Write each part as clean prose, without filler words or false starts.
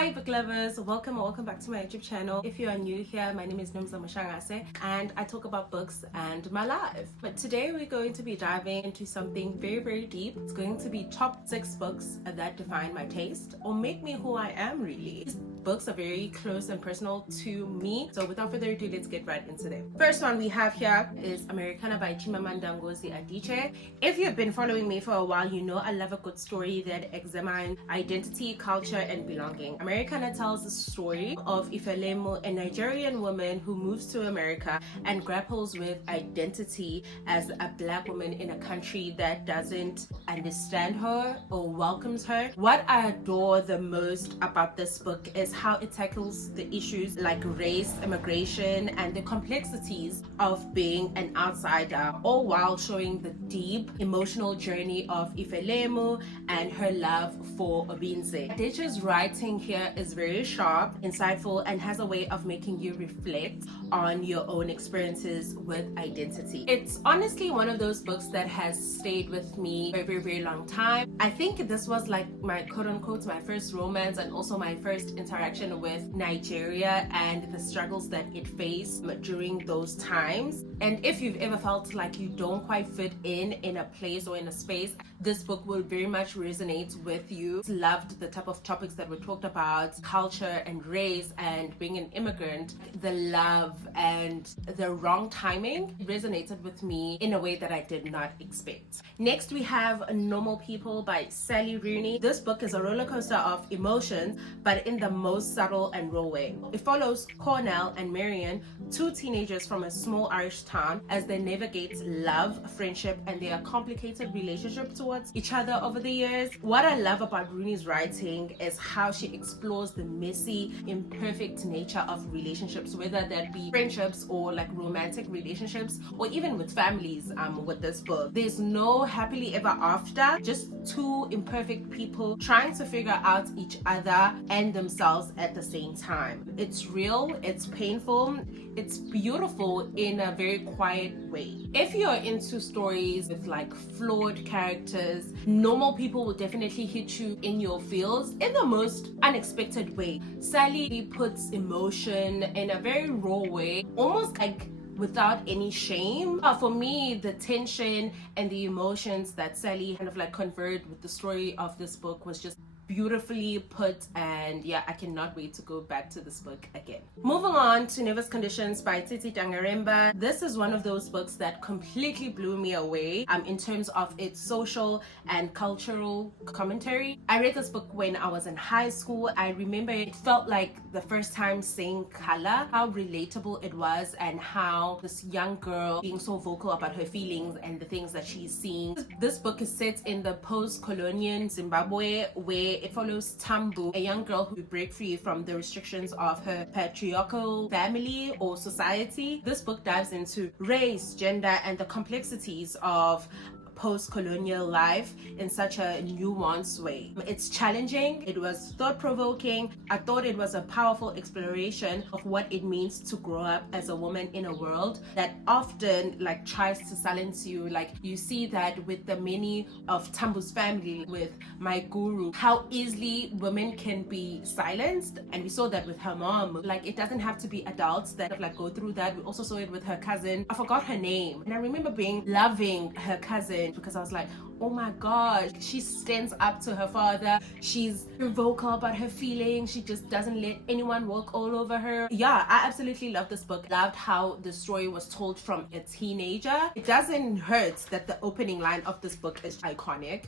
Hi book lovers, welcome or welcome back to my YouTube channel. If you are new here, my name is Ngozi and I talk about books and my life. But today we're going to be diving into something very deep. It's going to be top 6 books that define my taste or make me who I am really. These books are very close and personal to me, so without further ado, let's get right into them. First one we have here is Americanah by Chimamanda Ngozi Adichie. If you've been following me for a while, you know I love a good story that examines identity, culture and belonging. Americanah tells the story of Ifelemo, a Nigerian woman who moves to America and grapples with identity as a black woman in a country that doesn't understand her or welcomes her. What I adore the most about this book is how it tackles the issues like race, immigration, and the complexities of being an outsider, all while showing the deep emotional journey of Ifelemo and her love for Obinze. Adichie's writing here is very sharp, insightful, and has a way of making you reflect on your own experiences with identity. It's honestly one of those books that has stayed with me for a very long time. I think this was like my quote-unquote my first romance and also my first interaction with Nigeria and the struggles that it faced during those times. And if you've ever felt like you don't quite fit in a place or in a space, this book will very much resonate with you. Loved the type of topics that were talked about, culture and race and being an immigrant, the love and the wrong timing resonated with me in a way that I did not expect. Next we have Normal People by Sally Rooney. This book is a roller coaster of emotions, but in the most subtle and raw way. It follows Cornell and Marion, 2 teenagers from a small Irish town, as they navigate love, friendship, and their complicated relationship towards each other over the years. What I love about Rooney's writing is how she explores the messy, imperfect nature of relationships, whether that be friendships or like romantic relationships or even with families. With this book, there's no happily ever after, just 2 imperfect people trying to figure out each other and themselves at the same time. It's real, it's painful, it's beautiful in a very quiet way. If you're into stories with like flawed characters, Normal People will definitely hit you in your feels in the most unexpected way. Sally puts emotion in a very raw way, almost like without any shame. For me, the tension and the emotions that Sally kind of like conveyed with the story of this book was just beautifully put, and yeah, I cannot wait to go back to this book again. Moving on to Nervous Conditions by Tsitsi Dangaremba. This is one of those books that completely blew me away in terms of its social and cultural commentary. I read this book when I was in high school. I remember it felt like the first time seeing color, how relatable it was, and how this young girl being so vocal about her feelings and the things that she's seeing. This book is set in the post-colonial Zimbabwe, where it follows Tambu, a young girl who breaks free from the restrictions of her patriarchal family or society. This book dives into race, gender, and the complexities of post-colonial life in such a nuanced way. It's challenging, it was thought-provoking. I thought it was a powerful exploration of what it means to grow up as a woman in a world that often like tries to silence you. Like you see that with the many of Tambu's family, with my guru, how easily women can be silenced, and we saw that with her mom. Like it doesn't have to be adults that like go through that. We also saw it with her cousin. I forgot her name, and I remember loving her cousin because I was like, oh my god, she stands up to her father, she's vocal about her feelings, she just doesn't let anyone walk all over her. Yeah, I absolutely love this book. Loved how the story was told from a teenager. It doesn't hurt that the opening line of this book is iconic.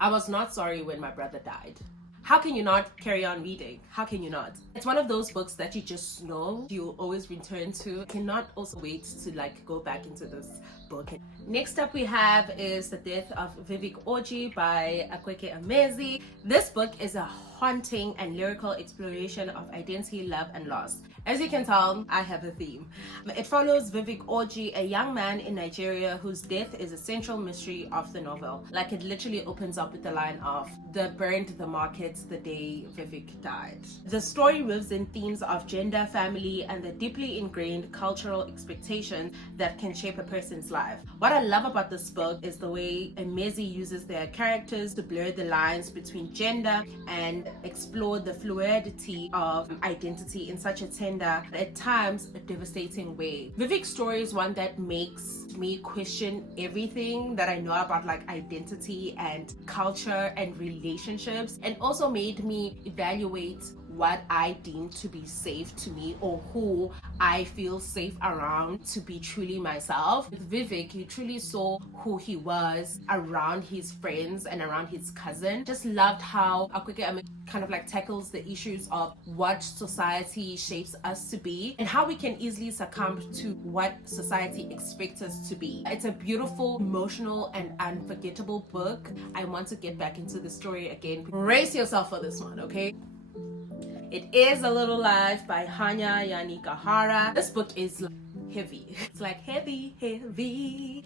I was not sorry when my brother died. How can you not carry on reading? How can you not? It's one of those books that you just know you'll always return to. I cannot also wait to like go back into this book. Next up we have is The Death of Vivek by Akwaeke Emezi. This book is a haunting and lyrical exploration of identity, love, and loss. As you can tell, I have a theme. It follows Vivek, a young man in Nigeria whose death is a central mystery of the novel. Like it literally opens up with the line of, "They burned the markets the day Vivek died." The story weaves in themes of gender, family, and the deeply ingrained cultural expectations that can shape a person's life. What I love about this book is the way Emezi uses their characters to blur the lines between gender and explore the fluidity of identity in such a tender, at times a devastating way. Vivek's story is one that makes me question everything that I know about like identity and culture and relationships, and also made me evaluate what I deem to be safe to me, or who I feel safe around to be truly myself. With Vivek, you truly saw who he was around his friends and around his cousin. Just loved how Akwaeke kind of like tackles the issues of what society shapes us to be and how we can easily succumb to what society expects us to be. It's a beautiful, emotional, and unforgettable book. I want to get back into the story again. Brace yourself for this one, okay? It is A Little Life by Hanya, Yanigahara. This book is heavy. It's like heavy.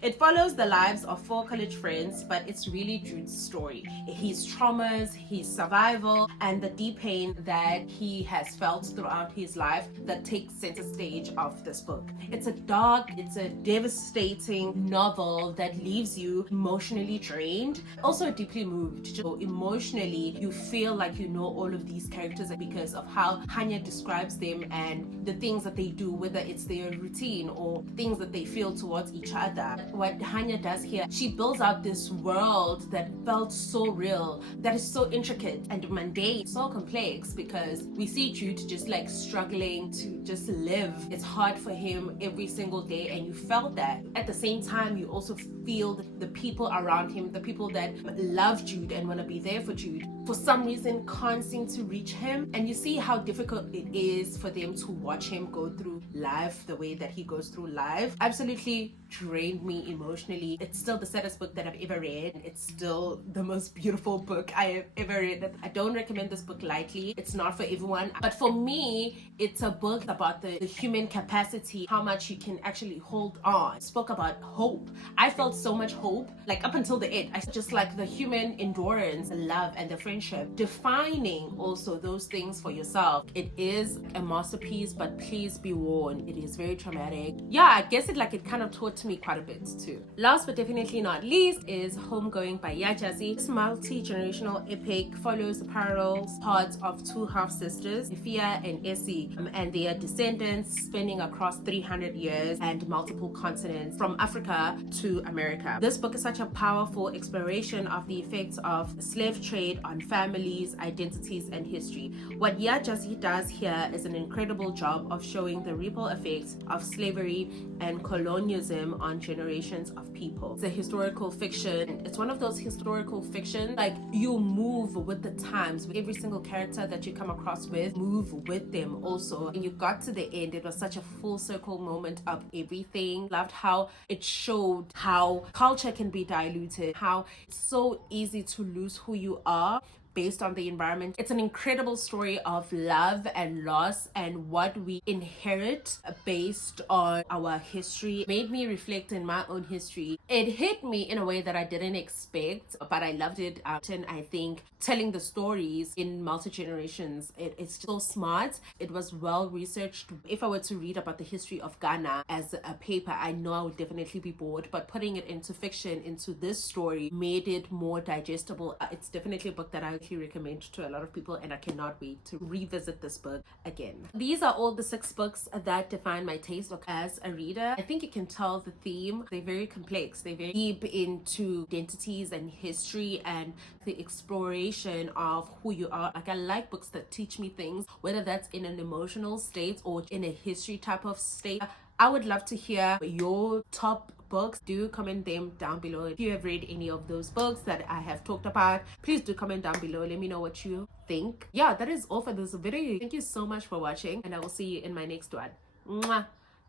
It follows the lives of 4 college friends, but it's really Jude's story. His traumas, his survival, and the deep pain that he has felt throughout his life that takes center stage of this book. It's a dark, it's a devastating novel that leaves you emotionally drained, also deeply moved. So emotionally, you feel like you know all of these characters because of how Hanya describes them and the things that they do, whether it's their routine or things that they feel towards each other. What Hanya does here, she builds out this world that felt so real, that is so intricate and mundane, so complex, because we see Jude just like struggling to just live. It's hard for him every single day, and you felt that. At the same time, you also feel the people around him, the people that love Jude and want to be there for Jude, for some reason can't seem to reach him, and you see how difficult it is for them to watch him go through life the way that he goes through life. Absolutely drained me emotionally. It's still the saddest book that I've ever read. It's still the most beautiful book I have ever read. I don't recommend this book lightly. It's not for everyone, but for me, it's a book about the human capacity, how much you can actually hold on. It spoke about hope. I felt so much hope, like up until the end. I just like the human endurance, the love, and the friendship. Defining also those things for yourself. It is a masterpiece, but please be warned, it is very traumatic. Yeah, I guess it kind of taught me quite a bit too. Last but definitely not least is Homegoing by Yaa Gyasi. This multi-generational epic follows the parallel paths of 2 half-sisters, Ifia and Essie, and their descendants spanning across 300 years and multiple continents from Africa to America. This book is such a powerful exploration of the effects of slave trade on families, identities, and history. What Yaa Gyasi does here is an incredible job of showing the ripple effects of slavery and colonialism on generations of people. It's a historical fiction. It's one of those historical fiction, like you move with the times. With every single character that you come across with, move with them also. And you got to the end, it was such a full circle moment of everything. Loved how it showed how culture can be diluted, how it's so easy to lose who you are based on the environment. It's an incredible story of love and loss and what we inherit based on our history. It made me reflect in my own history. It hit me in a way that I didn't expect, but I loved it. And I think telling the stories in multi-generations, it's so smart. It was well researched. If I were to read about the history of Ghana as a paper, I know I would definitely be bored, but putting it into fiction, into this story, made it more digestible. It's definitely a book that I recommend to a lot of people, and I cannot wait to revisit this book again. These are all the 6 books that define my taste as a reader. I think you can tell the theme. They're very complex. They're very deep into identities and history and the exploration of who you are. Like, I like books that teach me things, whether that's in an emotional state or in a history type of state. I would love to hear your top books. Do comment them down below. If you have read any of those books that I have talked about, please do comment down below. Let me know what you think. Yeah, that is all for this video. Thank you so much for watching, and I will see you in my next one. Mwah.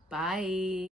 Bye.